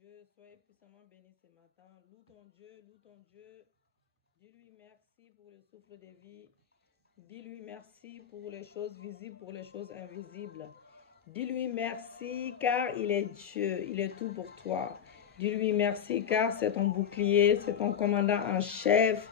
Dieu, soyez puissamment bénis ce matin. Loue ton Dieu, loue ton Dieu. Dis-lui merci pour le souffle de vie. Dis-lui merci pour les choses visibles, pour les choses invisibles. Dis-lui merci car il est Dieu, il est tout pour toi. Dis-lui merci car c'est ton bouclier, c'est ton commandant en chef,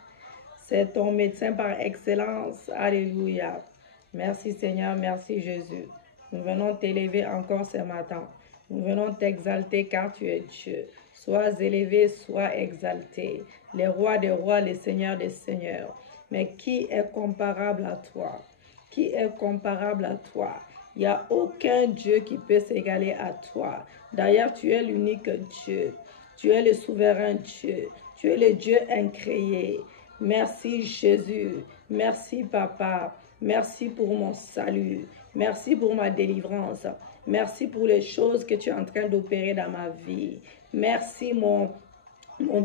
c'est ton médecin par excellence. Alléluia. Merci Seigneur, merci Jésus. Nous venons t'élever encore ce matin. Nous venons t'exalter car tu es Dieu. Sois élevé, sois exalté. Les rois des rois, les seigneurs des seigneurs. Mais qui est comparable à toi? Qui est comparable à toi? Il n'y a aucun Dieu qui peut s'égaler à toi. D'ailleurs, tu es l'unique Dieu. Tu es le souverain Dieu. Tu es le Dieu incréé. Merci Jésus. Merci Papa. Merci pour mon salut. Merci pour ma délivrance. Merci pour les choses que tu es en train d'opérer dans ma vie. Merci mon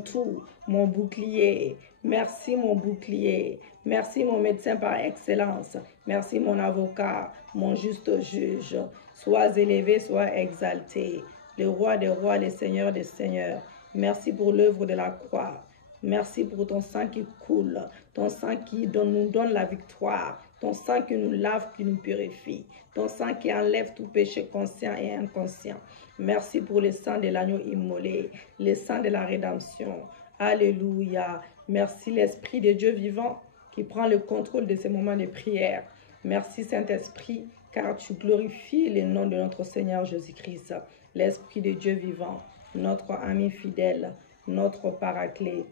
tout, mon bouclier. Merci mon bouclier. Merci mon médecin par excellence. Merci mon avocat, mon juste juge. Sois élevé, sois exalté. Le roi des rois, le seigneur des seigneurs. Merci pour l'œuvre de la croix. Merci pour ton sang qui coule, ton sang qui nous donne la victoire, ton sang qui nous lave, qui nous purifie, ton sang qui enlève tout péché conscient et inconscient. Merci pour le sang de l'agneau immolé, le sang de la rédemption. Alléluia. Merci l'Esprit de Dieu vivant qui prend le contrôle de ces moments de prière. Merci Saint-Esprit, car tu glorifies le nom de notre Seigneur Jésus-Christ, l'Esprit de Dieu vivant, notre ami fidèle, notre paraclet.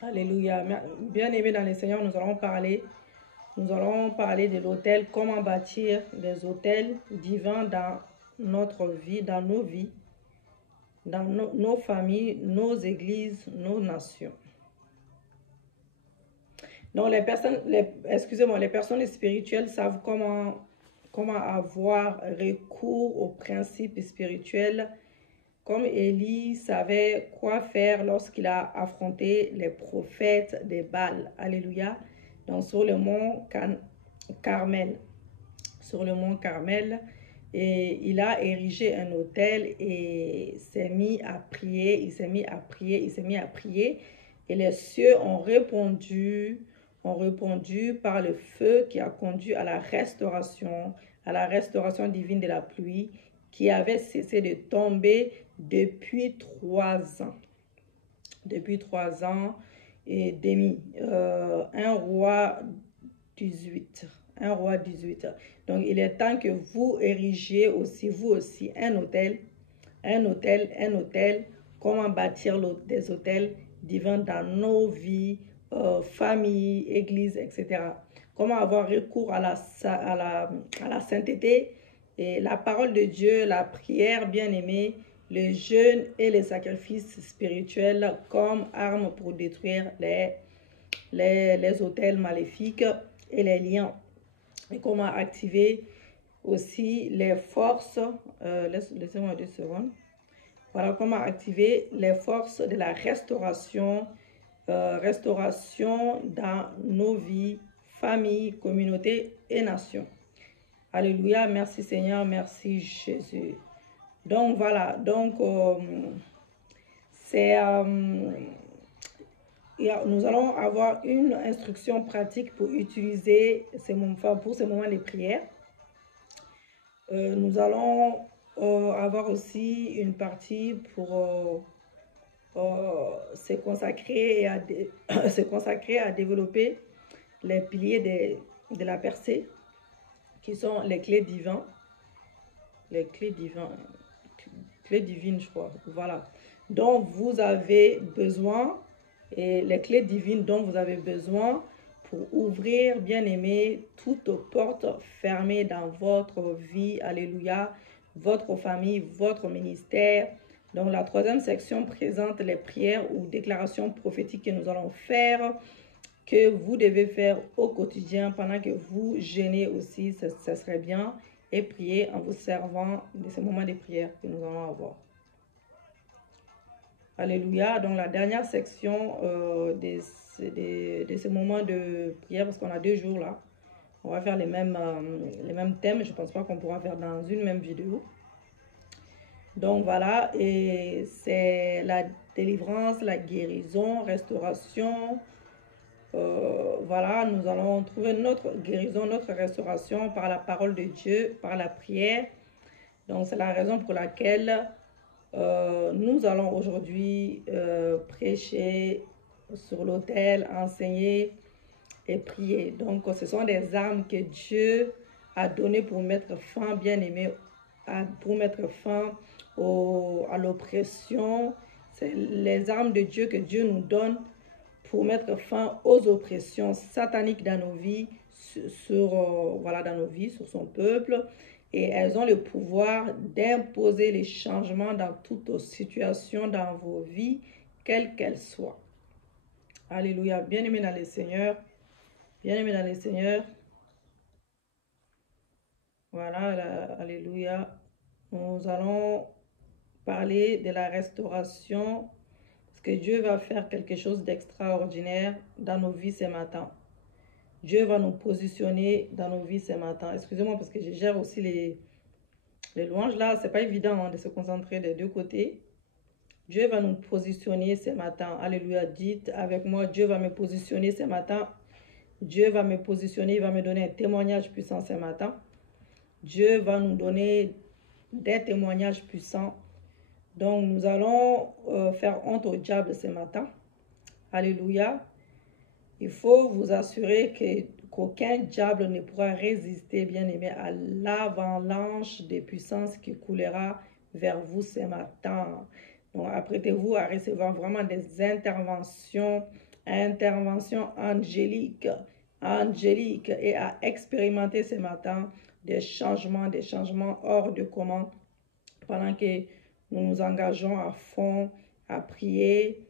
Alléluia. Bien-aimés dans le Seigneur, nous allons parler de l'autel, comment bâtir des autels divins dans notre vie, dans nos vies, dans nos familles, nos églises, nos nations. Donc, les personnes spirituelles savent comment avoir recours aux principes spirituels, comme Élie savait quoi faire lorsqu'il a affronté les prophètes de Baal. Alléluia. Donc, sur le mont Carmel. Sur le mont Carmel. Et il a érigé un autel et s'est mis à prier. Il s'est mis à prier. Et les cieux ont répondu par le feu qui a conduit à la restauration divine de la pluie qui avait cessé de tomber depuis 3 ans. Depuis 3 ans et demi. 1 roi 18. Donc, il est temps que vous érigiez aussi, vous aussi, un hôtel. Comment bâtir des hôtels divins dans nos vies, famille, église, etc. Comment avoir recours à la sainteté et la parole de Dieu, la prière, bien-aimée, le jeûne et les sacrifices spirituels comme armes pour détruire les autels maléfiques et les liens. Et comment activer aussi les forces, laissez-moi 2 secondes. Voilà comment activer les forces de la restauration dans nos vies, familles, communautés et nations. Alléluia, merci Seigneur, merci Jésus. Donc voilà, nous allons avoir une instruction pratique pour utiliser ces moments de prière. Nous allons avoir aussi une partie pour se consacrer à développer les piliers de la percée, qui sont les clés divines. Les clés divines, je crois. Voilà. Donc, vous avez besoin, et les clés divines dont vous avez besoin pour ouvrir, bien aimé, toutes portes fermées dans votre vie. Alléluia. Votre famille, votre ministère. Donc, la 3e section présente les prières ou déclarations prophétiques que nous allons faire, que vous devez faire au quotidien pendant que vous jeûnez aussi, ça serait bien, et prier en vous servant de ces moments de prière que nous allons avoir. Alléluia. Donc, la dernière section de ces moments de prière, parce qu'on a 2 jours là, on va faire les mêmes thèmes. Je ne pense pas qu'on pourra faire dans une même vidéo. Donc voilà, et c'est la délivrance, la guérison, restauration. Voilà, nous allons trouver notre guérison, notre restauration par la parole de Dieu, par la prière. Donc c'est la raison pour laquelle nous allons aujourd'hui prêcher sur l'autel, enseigner et prier. Donc ce sont des armes que Dieu a données pour mettre fin, bien aimé, pour mettre fin à l'oppression. C'est les armes de Dieu que Dieu nous donne pour mettre fin aux oppressions sataniques dans nos vies, voilà, dans nos vies, sur son peuple. Et elles ont le pouvoir d'imposer les changements dans toute situation dans vos vies, quelles qu'elles soient. Alléluia. Bien-aimés dans le Seigneur. Bien-aimés dans le Seigneur. Voilà, alléluia. Nous allons parler de la restauration, parce que Dieu va faire quelque chose d'extraordinaire dans nos vies ce matin. Dieu va nous positionner dans nos vies ce matin. Excusez-moi parce que je gère aussi les louanges là. C'est pas évident hein, de se concentrer des deux côtés. Dieu va nous positionner ce matin. Alléluia. Dites avec moi, Dieu va me positionner ce matin. Dieu va me positionner, il va me donner un témoignage puissant ce matin. Dieu va nous donner des témoignages puissants. Donc nous allons faire honte au diable ce matin. Alléluia. Il faut vous assurer qu'aucun diable ne pourra résister, bien aimé, à l'avalanche des puissances qui coulera vers vous ce matin. Donc, apprêtez-vous à recevoir vraiment des interventions angéliques et à expérimenter ce matin des changements hors de commun pendant que nous nous engageons à fond à prier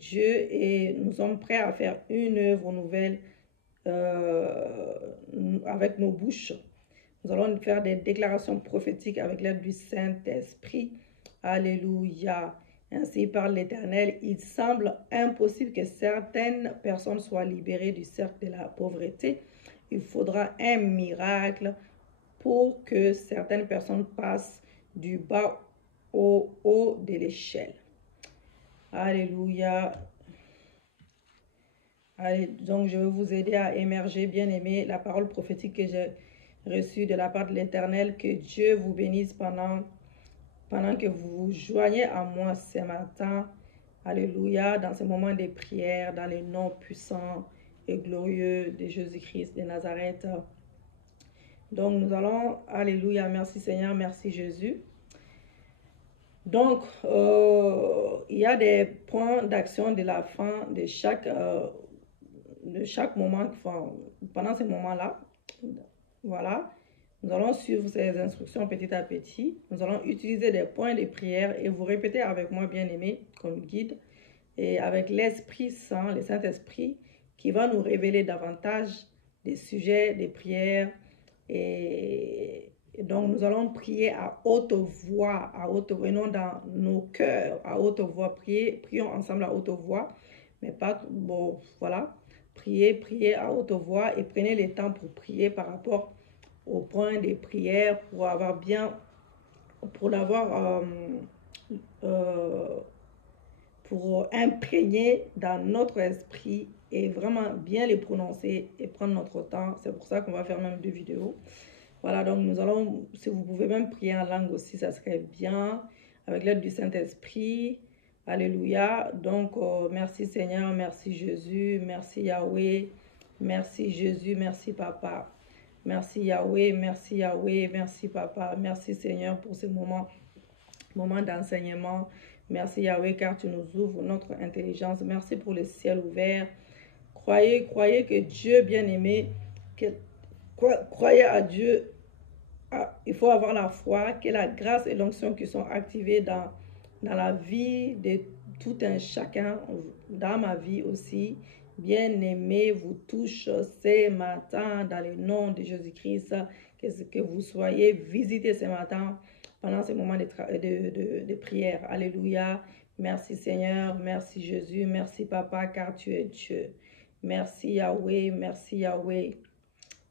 Dieu, et nous sommes prêts à faire une œuvre nouvelle avec nos bouches. Nous allons faire des déclarations prophétiques avec l'aide du Saint-Esprit. Alléluia. Ainsi parle l'Éternel, il semble impossible que certaines personnes soient libérées du cercle de la pauvreté. Il faudra un miracle pour que certaines personnes passent du bas au haut de l'échelle. Alléluia. Allez, donc je vais vous aider à émerger, bien aimé, la parole prophétique que j'ai reçue de la part de l'Éternel. Que Dieu vous bénisse pendant que vous vous joignez à moi ce matin. Alléluia, dans ce moment de prière, dans les noms puissants et glorieux de Jésus-Christ de Nazareth. Donc nous allons, alléluia, merci Seigneur, merci Jésus. Donc, il y a des points d'action de la fin de chaque moment, enfin, pendant ces moments-là. Voilà, nous allons suivre ces instructions petit à petit. Nous allons utiliser des points de prière et vous répétez avec moi, bien-aimé, comme guide, et avec l'Esprit Saint, le Saint-Esprit, qui va nous révéler davantage des sujets de prière. Et donc, nous allons prier à haute voix, et non dans nos cœurs, à haute voix. Prions ensemble à haute voix, mais pas, bon, voilà. Priez à haute voix et prenez le temps pour prier par rapport au point des prières, pour pour imprégner dans notre esprit et vraiment bien les prononcer et prendre notre temps. C'est pour ça qu'on va faire même 2 vidéos. Voilà, donc nous allons, si vous pouvez même prier en langue aussi, ça serait bien, avec l'aide du Saint-Esprit. Alléluia. Donc, merci Seigneur, merci Jésus, merci Yahweh, merci Jésus, merci Papa. Merci Yahweh, merci Papa, merci Seigneur pour ce moment d'enseignement. Merci Yahweh car tu nous ouvres notre intelligence. Merci pour le ciel ouvert. Croyez que Dieu bien-aimé, croyez à Dieu. Il faut avoir la foi, que la grâce et l'onction qui sont activées dans la vie de tout un chacun, dans ma vie aussi, bien-aimé, vous touche ce matin dans le nom de Jésus-Christ, que vous soyez visités ce matin pendant ces moments de prière. Alléluia. Merci Seigneur, merci Jésus, merci Papa, car tu es Dieu. Merci Yahweh, merci Yahweh.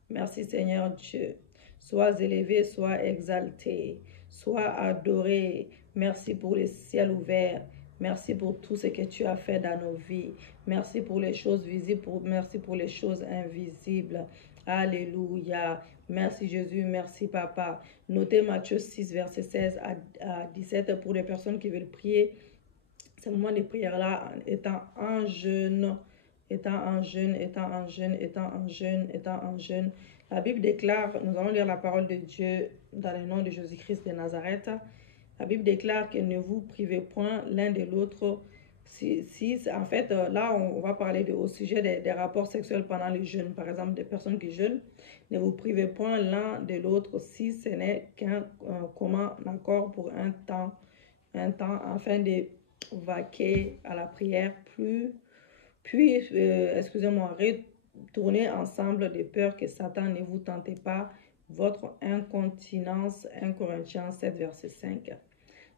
Merci Seigneur Dieu. Sois élevé, sois exalté. Sois adoré. Merci pour les ciels ouverts. Merci pour tout ce que tu as fait dans nos vies. Merci pour les choses visibles. Merci pour les choses invisibles. Alléluia. Merci Jésus. Merci Papa. Notez Matthieu 6, verset 16 à 17 pour les personnes qui veulent prier. Ce moment de prière-là, étant en jeûne, La Bible déclare, nous allons lire la parole de Dieu dans le nom de Jésus-Christ de Nazareth. La Bible déclare que ne vous privez point l'un de l'autre. En fait, là, on va parler au sujet des rapports sexuels pendant le jeûne. Par exemple, des personnes qui jeûnent, ne vous privez point l'un de l'autre si ce n'est qu'un commun accord pour un temps, afin de vaquer à la prière, puis retourner ensemble de peur que Satan ne vous tente pas votre incontinence. 1 Corinthiens 7, verset 5.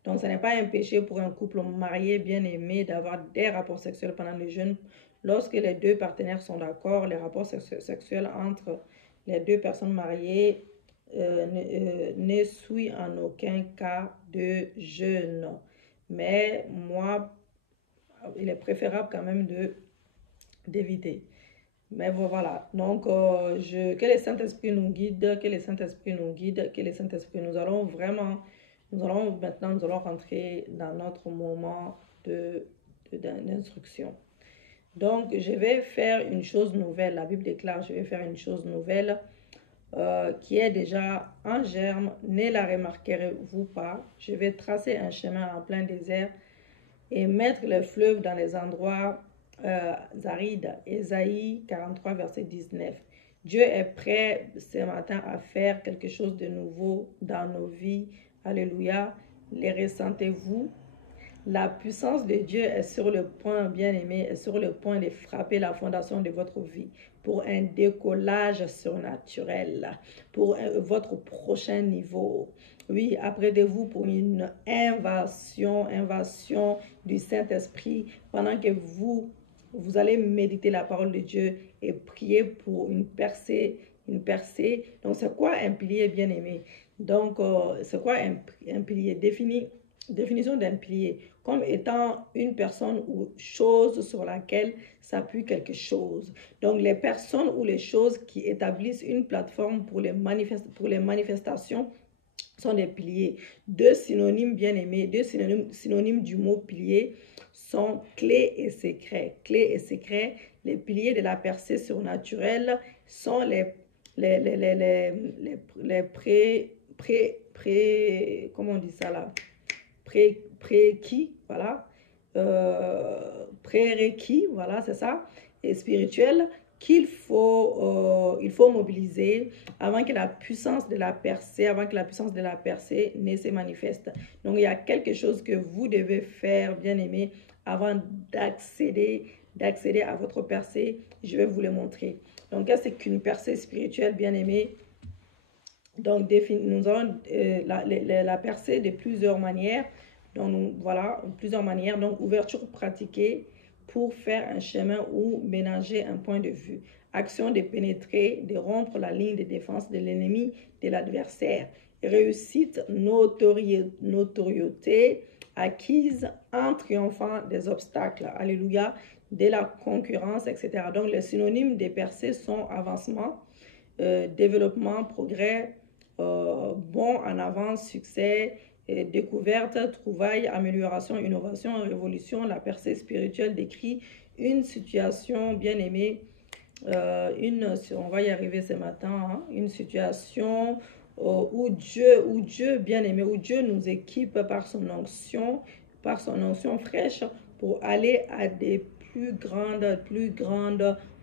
Donc, ce n'est pas un péché pour un couple marié bien aimé d'avoir des rapports sexuels pendant le jeûne. Lorsque les deux partenaires sont d'accord, les rapports sexuels entre les deux personnes mariées ne suit en aucun cas de jeûne. Mais moi, il est préférable quand même d'éviter. Mais voilà, donc que le Saint-Esprit nous guide, que le Saint-Esprit nous guide, que le Saint-Esprit, nous allons rentrer dans notre moment d'instruction. Donc, je vais faire une chose nouvelle. La Bible déclare, je vais faire une chose nouvelle qui est déjà en germe. Ne la remarquerez-vous pas? Je vais tracer un chemin en plein désert et mettre les fleuves dans les endroits arides. Ésaïe 43, verset 19. Dieu est prêt ce matin à faire quelque chose de nouveau dans nos vies. Alléluia. Les ressentez-vous? La puissance de Dieu est sur le point, bien-aimé, est sur le point de frapper la fondation de votre vie pour un décollage surnaturel, pour votre prochain niveau. Oui, apprêtez-vous pour une invasion du Saint-Esprit pendant que vous allez méditer la parole de Dieu et prier pour une percée. Donc, c'est quoi un pilier, bien-aimé? Donc, c'est quoi un pilier? Définition d'un pilier comme étant une personne ou chose sur laquelle s'appuie quelque chose. Donc, les personnes ou les choses qui établissent une plateforme pour les manifestations sont des piliers. Deux synonymes bien-aimés, synonymes du mot pilier sont clé et secret. Clé et secret, les piliers de la percée surnaturelle sont comment on dit ça là? Prérequis, voilà, prérequis, voilà, c'est ça, et spirituel qu'il faut mobiliser avant que la puissance de la percée, ne se manifeste. Donc, il y a quelque chose que vous devez faire, bien aimé, avant d'accéder à votre percée. Je vais vous le montrer. Donc, qu'est-ce qu'une percée spirituelle, bien aimé? Donc, nous avons la percée de plusieurs manières. Donc, voilà, plusieurs manières. Donc, ouverture pratiquée pour faire un chemin ou ménager un point de vue. Action de pénétrer, de rompre la ligne de défense de l'ennemi, de l'adversaire. Réussite, notoriété acquise en triomphant des obstacles. Alléluia, de la concurrence, etc. Donc, les synonymes des percées sont avancement, développement, progrès, bon en avance, succès, découverte, trouvaille, amélioration, innovation, révolution. La percée spirituelle décrit une situation bien aimée, on va y arriver ce matin, hein, une situation où Dieu bien aimé, où Dieu nous équipe par son onction fraîche pour aller à des plus grandes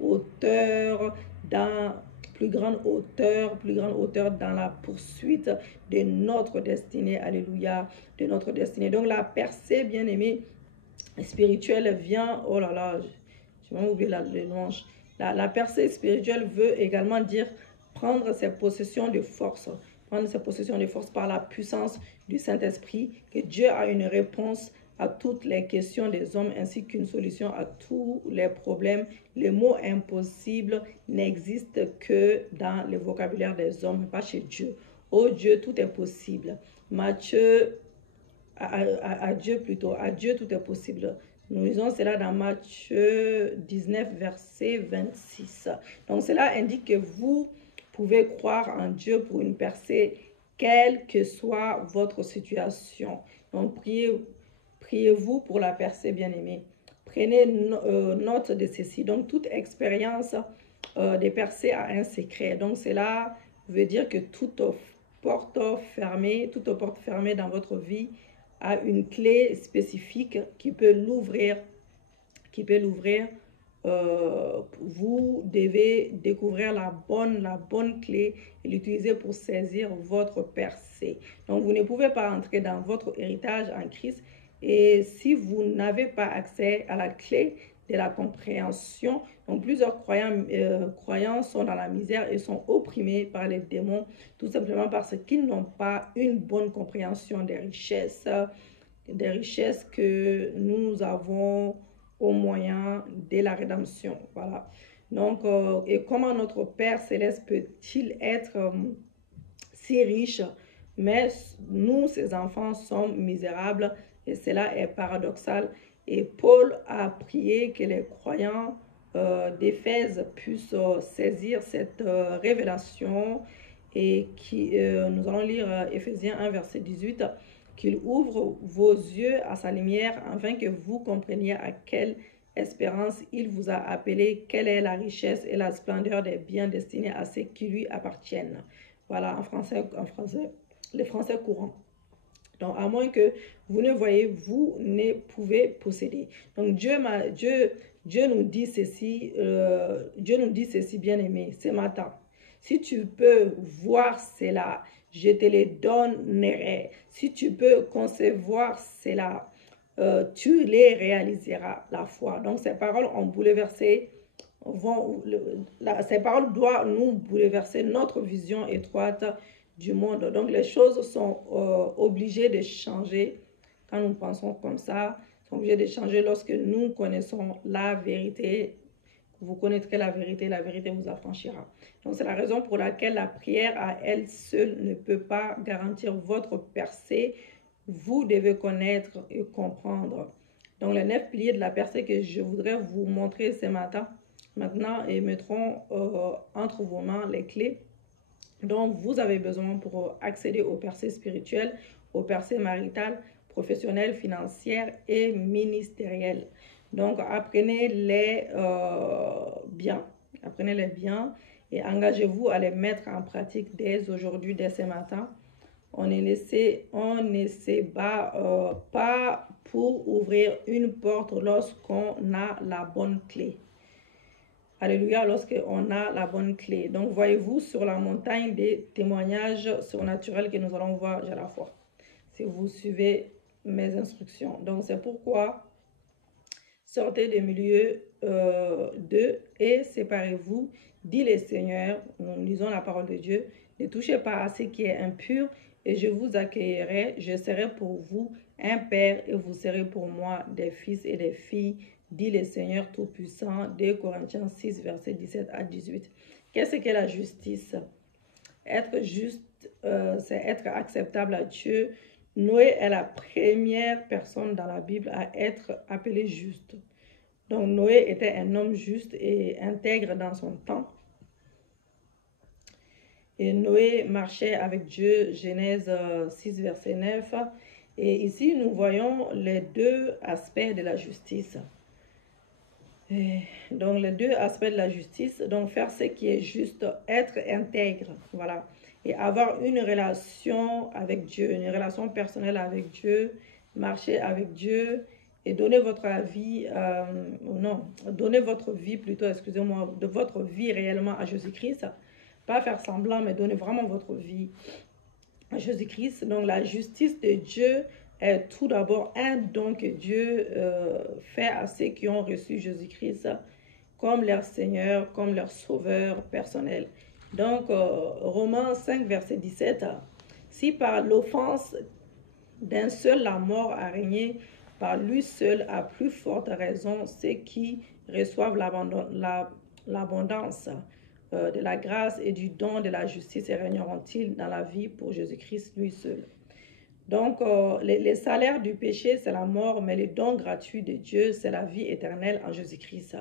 hauteurs dans la poursuite de notre destinée. Alléluia, de notre destinée. Donc, la percée, bien aimée, spirituelle vient, oh là là, je vais oublier le louange. La percée spirituelle veut également dire prendre ses possessions de force. Prendre ses possessions de force par la puissance du Saint-Esprit, que Dieu a une réponse à toutes les questions des hommes ainsi qu'une solution à tous les problèmes. Le mot impossible n'existe que dans le vocabulaire des hommes, pas chez Dieu. Oh Dieu, tout est possible. Matthieu, à Dieu plutôt, à Dieu tout est possible. Nous lisons cela dans Matthieu 19, verset 26. Donc cela indique que vous pouvez croire en Dieu pour une percée, quelle que soit votre situation. Donc priez-vous pour la percée, bien-aimée. Prenez note de ceci. Donc toute expérience des percées a un secret. Donc cela veut dire que toute porte fermée dans votre vie a une clé spécifique qui peut l'ouvrir. Vous devez découvrir la bonne clé et l'utiliser pour saisir votre percée. Donc, vous ne pouvez pas entrer dans votre héritage en Christ et si vous n'avez pas accès à la clé de la compréhension, donc plusieurs croyants sont dans la misère et sont opprimés par les démons, tout simplement parce qu'ils n'ont pas une bonne compréhension des richesses que nous avons au moyen de la rédemption. Voilà. Donc, et comment notre Père Céleste peut-il être si riche, mais nous, ses enfants, sommes misérables et cela est paradoxal. Et Paul a prié que les croyants d'Éphèse puissent saisir cette révélation et nous allons lire Éphésiens 1, verset 18, qu'il ouvre vos yeux à sa lumière afin que vous compreniez à quelle espérance il vous a appelé, quelle est la richesse et la splendeur des biens destinés à ceux qui lui appartiennent. Voilà, en français, le français courant. Donc, à moins que vous ne voyez, vous ne pouvez posséder. Donc, Dieu nous dit ceci, bien aimé, ce matin. Si tu peux voir cela, je te les donnerai. Si tu peux concevoir cela, tu les réaliseras, la foi. Donc, ces paroles ont bouleversé, ces paroles doivent nous bouleverser notre vision étroite du monde. Donc, les choses sont obligées de changer quand nous pensons comme ça, sont obligées de changer lorsque nous connaissons la vérité. Vous connaîtrez la vérité vous affranchira. Donc, c'est la raison pour laquelle la prière à elle seule ne peut pas garantir votre percée. Vous devez connaître et comprendre. Donc, les 9 piliers de la percée que je voudrais vous montrer ce matin, maintenant, et mettront entre vos mains les clés dont vous avez besoin pour accéder aux percées spirituelles, aux percées maritales, professionnelles, financières et ministérielles. Donc, apprenez-les bien. Apprenez-les bien et engagez-vous à les mettre en pratique dès aujourd'hui, dès ce matin. On ne se bat pas pour ouvrir une porte lorsqu'on a la bonne clé. Alléluia, lorsqu'on a la bonne clé. Donc, voyez-vous sur la montagne des témoignages surnaturels que nous allons voir à la fois, si vous suivez mes instructions. Donc, c'est pourquoi sortez des milieux d'eux et séparez-vous, dit le Seigneur. Nous lisons la parole de Dieu. Ne touchez pas à ce qui est impur et je vous accueillerai. Je serai pour vous un père et vous serez pour moi des fils et des filles, dit le Seigneur Tout-Puissant. 2 Corinthiens 6, versets 17 à 18. Qu'est-ce que la justice? Être juste, c'est être acceptable à Dieu. Noé est la première personne dans la Bible à être appelée juste. Donc Noé était un homme juste et intègre dans son temps. Et Noé marchait avec Dieu, Genèse 6, verset 9. Et ici, nous voyons les deux aspects de la justice. Donc, les deux aspects de la justice, donc faire ce qui est juste, être intègre, voilà, et avoir une relation avec Dieu, une relation personnelle avec Dieu, marcher avec Dieu et donner votre vie, donner votre vie plutôt, excusez-moi, de votre vie réellement à Jésus-Christ, pas faire semblant, mais donner vraiment votre vie à Jésus-Christ. Donc, la justice de Dieu est tout d'abord un don que Dieu fait à ceux qui ont reçu Jésus-Christ comme leur Seigneur, comme leur Sauveur personnel. Donc, Romains 5, verset 17, si par l'offense d'un seul la mort a régné, par lui seul, à plus forte raison, ceux qui reçoivent l'abondance de la grâce et du don de la justice régneront-ils dans la vie pour Jésus-Christ lui seul. Donc, les salaires du péché, c'est la mort, mais le don gratuit de Dieu, c'est la vie éternelle en Jésus-Christ.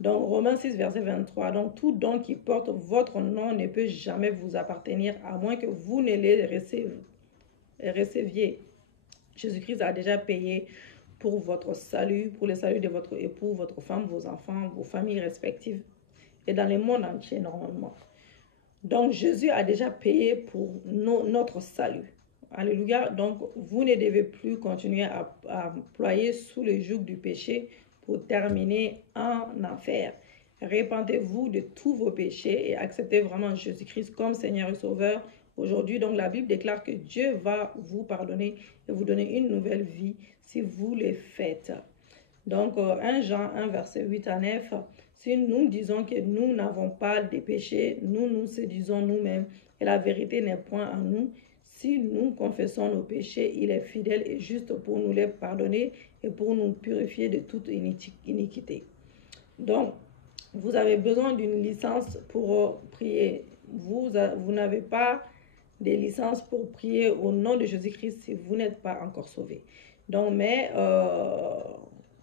Donc, Romains 6, verset 23. Donc, tout don qui porte votre nom ne peut jamais vous appartenir, à moins que vous ne les receviez. Jésus-Christ a déjà payé pour votre salut, pour le salut de votre époux, votre femme, vos enfants, vos familles respectives, et dans le monde entier, normalement. Donc, Jésus a déjà payé pour notre salut. Alléluia. Donc, vous ne devez plus continuer à employer sous le joug du péché pour terminer en enfer. Repentez-vous de tous vos péchés et acceptez vraiment Jésus-Christ comme Seigneur et Sauveur. Aujourd'hui, donc, la Bible déclare que Dieu va vous pardonner et vous donner une nouvelle vie si vous le faites. Donc, 1 Jean 1, verset 8 à 9, si nous disons que nous n'avons pas de péché, nous nous séduisons nous-mêmes et la vérité n'est point en nous. Si nous confessons nos péchés, il est fidèle et juste pour nous les pardonner et pour nous purifier de toute iniquité. Donc, vous avez besoin d'une licence pour prier. Vous n'avez pas de licence pour prier au nom de Jésus-Christ si vous n'êtes pas encore sauvé. Donc, mais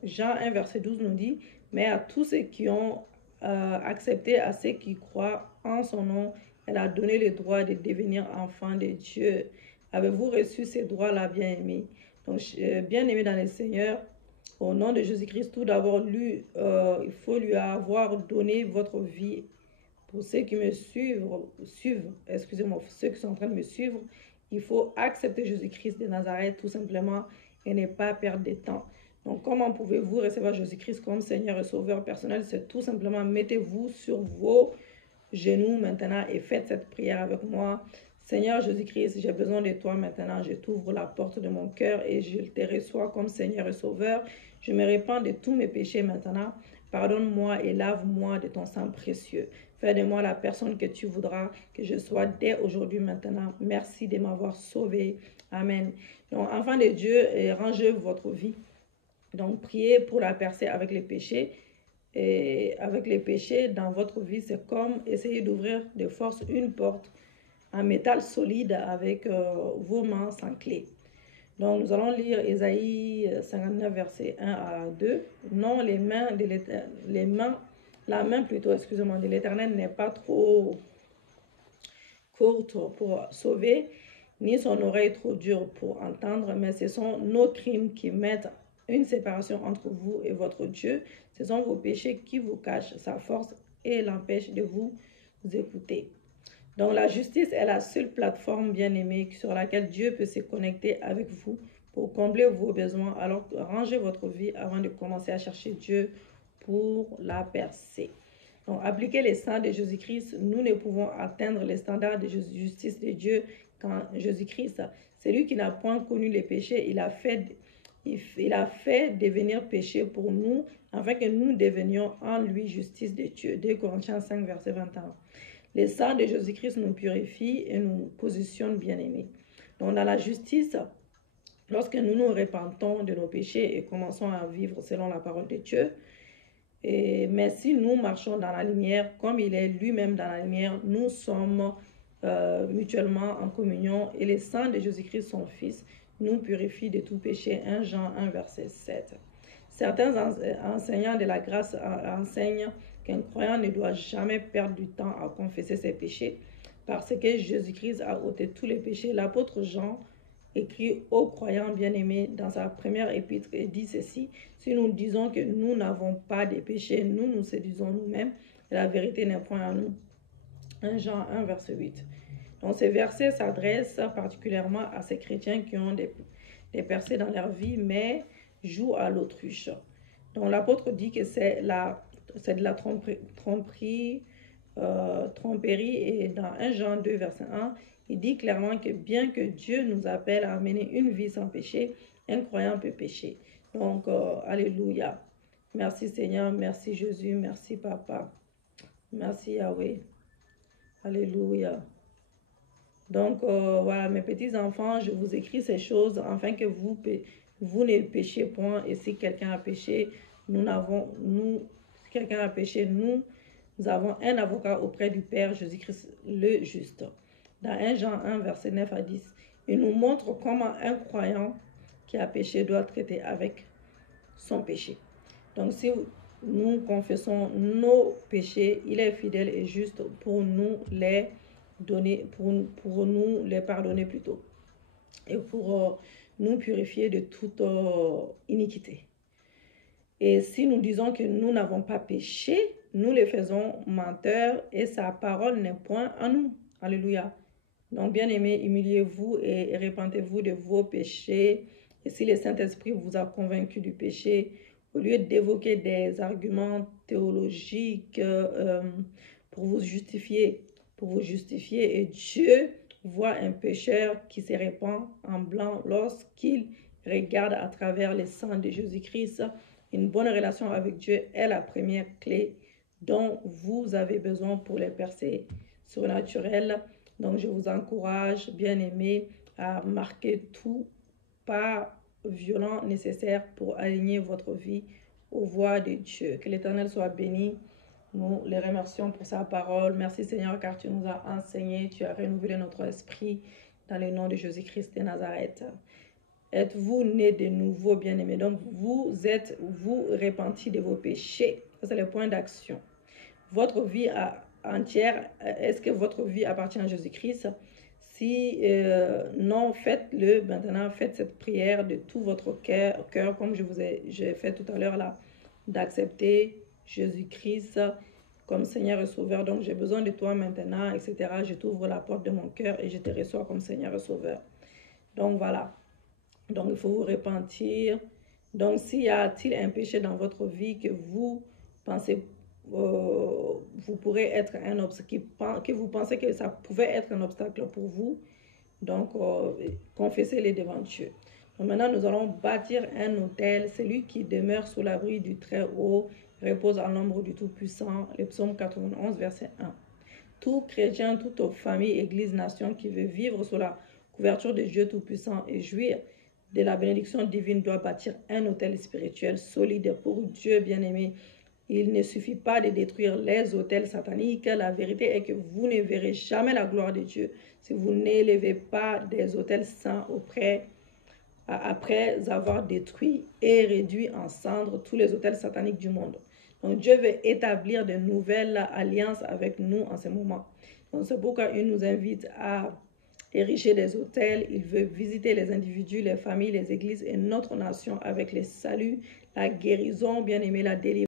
Jean 1, verset 12 nous dit, mais à tous ceux qui ont accepté, à ceux qui croient en son nom, elle a donné le droit de devenir enfant de Dieu. Avez-vous reçu ces droits-là, bien-aimés? Donc, bien-aimés dans le Seigneur, au nom de Jésus-Christ, tout d'abord, il faut lui avoir donné votre vie. Pour ceux qui me suivent, excusez-moi, ceux qui sont en train de me suivre, il faut accepter Jésus-Christ de Nazareth tout simplement et ne pas perdre de temps. Donc, comment pouvez-vous recevoir Jésus-Christ comme Seigneur et Sauveur personnel? C'est tout simplement, mettez-vous sur vos genoux maintenant et faites cette prière avec moi. Seigneur Jésus-Christ, j'ai besoin de toi maintenant. Je t'ouvre la porte de mon cœur et je te reçois comme Seigneur et Sauveur. Je me répands de tous mes péchés maintenant. Pardonne-moi et lave-moi de ton sang précieux. Fais de moi la personne que tu voudras que je sois dès aujourd'hui maintenant. Merci de m'avoir sauvé. Amen. Donc, enfants de Dieu, rangez votre vie. Donc, priez pour la percer avec les péchés. Et avec les péchés dans votre vie, c'est comme essayer d'ouvrir de force une porte en métal solide avec vos mains sans clé. Donc, nous allons lire Ésaïe 59, verset 1 à 2. Non, la main plutôt, excusez-moi, de l'Éternel n'est pas trop courte pour sauver, ni son oreille trop dure pour entendre, mais ce sont nos crimes qui mettent une séparation entre vous et votre Dieu. Ce sont vos péchés qui vous cachent sa force et l'empêchent de vous écouter. Donc, la justice est la seule plateforme bien-aimée sur laquelle Dieu peut se connecter avec vous pour combler vos besoins. Alors, rangez votre vie avant de commencer à chercher Dieu pour la percer. Donc, appliquez les sang de Jésus-Christ. Nous ne pouvons atteindre les standards de justice de Dieu qu'en Jésus-Christ. C'est lui qui n'a point connu les péchés. Il a fait devenir péché pour nous, afin que nous devenions en lui justice de Dieu. 2 Corinthiens 5, verset 21. Le sang de Jésus-Christ nous purifie et nous positionne bien-aimés. Donc, dans la justice, lorsque nous nous repentons de nos péchés et commençons à vivre selon la parole de Dieu, mais si nous marchons dans la lumière, comme il est lui-même dans la lumière, nous sommes mutuellement en communion et le sang de Jésus-Christ, son Fils, nous purifie de tout péché. 1 Jean 1, verset 7. Certains enseignants de la grâce enseignent qu'un croyant ne doit jamais perdre du temps à confesser ses péchés parce que Jésus-Christ a ôté tous les péchés. L'apôtre Jean écrit aux croyants bien-aimés dans sa première épître et dit ceci: si nous disons que nous n'avons pas de péché, nous nous séduisons nous-mêmes et la vérité n'est point en nous. 1 Jean 1, verset 8. Donc, ces versets s'adressent particulièrement à ces chrétiens qui ont des percées dans leur vie, mais jouent à l'autruche. Donc, l'apôtre dit que c'est de la tromperie, et dans 1 Jean 2, verset 1, il dit clairement que bien que Dieu nous appelle à mener une vie sans péché, un croyant peut pécher. Donc, alléluia. Merci Seigneur, merci Jésus, merci Papa. Merci Yahweh. Alléluia. Donc, voilà, mes petits enfants, je vous écris ces choses afin que vous ne péchiez point. Et si quelqu'un a péché, nous avons un avocat auprès du Père, Jésus-Christ le juste. Dans 1 Jean 1, verset 9 à 10. Il nous montre comment un croyant qui a péché doit traiter avec son péché. Donc, si nous confessons nos péchés, il est fidèle et juste pour nous les donner, pour nous les pardonner plutôt, et pour nous purifier de toute iniquité. Et si nous disons que nous n'avons pas péché, nous les faisons menteurs et sa parole n'est point en nous. Alléluia. Donc, bien-aimés, humiliez-vous et repentez-vous de vos péchés. Et si le Saint-Esprit vous a convaincu du péché, au lieu d'évoquer des arguments théologiques pour vous justifier, et Dieu voit un pécheur qui se répand en blanc lorsqu'il regarde à travers le sang de Jésus-Christ. Une bonne relation avec Dieu est la première clé dont vous avez besoin pour les percées surnaturelles. Donc, je vous encourage, bien-aimés, à marquer tout pas violent nécessaire pour aligner votre vie aux voies de Dieu. Que l'Éternel soit béni. Nous les remercions pour sa parole. Merci Seigneur, car tu nous as enseigné, tu as renouvelé notre esprit dans le nom de Jésus-Christ de Nazareth. Êtes-vous nés de nouveau, bien-aimés? Donc, vous repentis de vos péchés. Ça, c'est le point d'action. Votre vie entière, est-ce que votre vie appartient à Jésus-Christ? Si non, faites-le maintenant. Faites cette prière de tout votre cœur, comme j'ai fait tout à l'heure là, d'accepter Jésus-Christ comme Seigneur et Sauveur. Donc, j'ai besoin de toi maintenant, etc. Je t'ouvre la porte de mon cœur et je te reçois comme Seigneur et Sauveur. Donc, voilà. Donc, il faut vous repentir. Donc, s'il y a-t-il un péché dans votre vie que vous pensez, vous pourrez être un obstacle, que vous pensez que ça pouvait être un obstacle pour vous, donc confessez-les devant Dieu. Donc, maintenant, nous allons bâtir un autel. Celui qui demeure sous l'abri du Très-Haut repose en l'ombre du Tout-Puissant. Le psaume 91, verset 1. Tout chrétien, toute famille, église, nation qui veut vivre sous la couverture de Dieu Tout-Puissant et jouir de la bénédiction divine doit bâtir un autel spirituel solide pour Dieu bien-aimé. Il ne suffit pas de détruire les autels sataniques. La vérité est que vous ne verrez jamais la gloire de Dieu si vous n'élevez pas des autels saints après avoir détruit et réduit en cendres tous les autels sataniques du monde. Donc Dieu veut établir de nouvelles alliances avec nous en ce moment. Donc c'est pourquoi il nous invite à ériger des autels. Il veut visiter les individus, les familles, les églises et notre nation avec le salut, la guérison, bien-aimé, la délivrance.